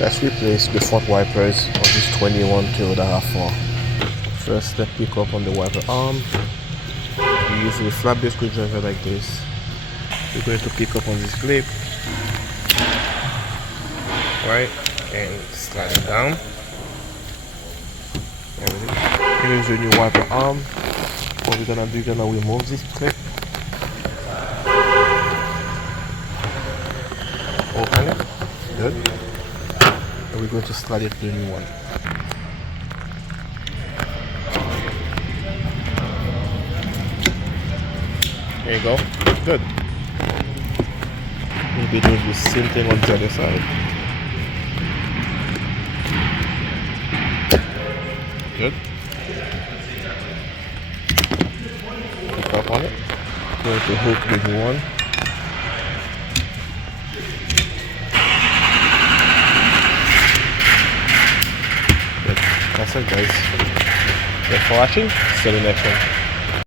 Let's replace the front wipers of this 21 Toyota Rav4. First, let's pick up on the wiper arm. Using a flat base screwdriver like this, we're going to pick up on this clip, right, and slide it down. Here's the new wiper arm. What we're gonna do, we're gonna remove this clip, open it, good, and we're going to slide it to the new one. There you go, good. We'll be doing the same thing on the other side. Good. Pick up on it. Going to hook the new one. Good. That's it, guys. Thanks for watching. See you in the next one.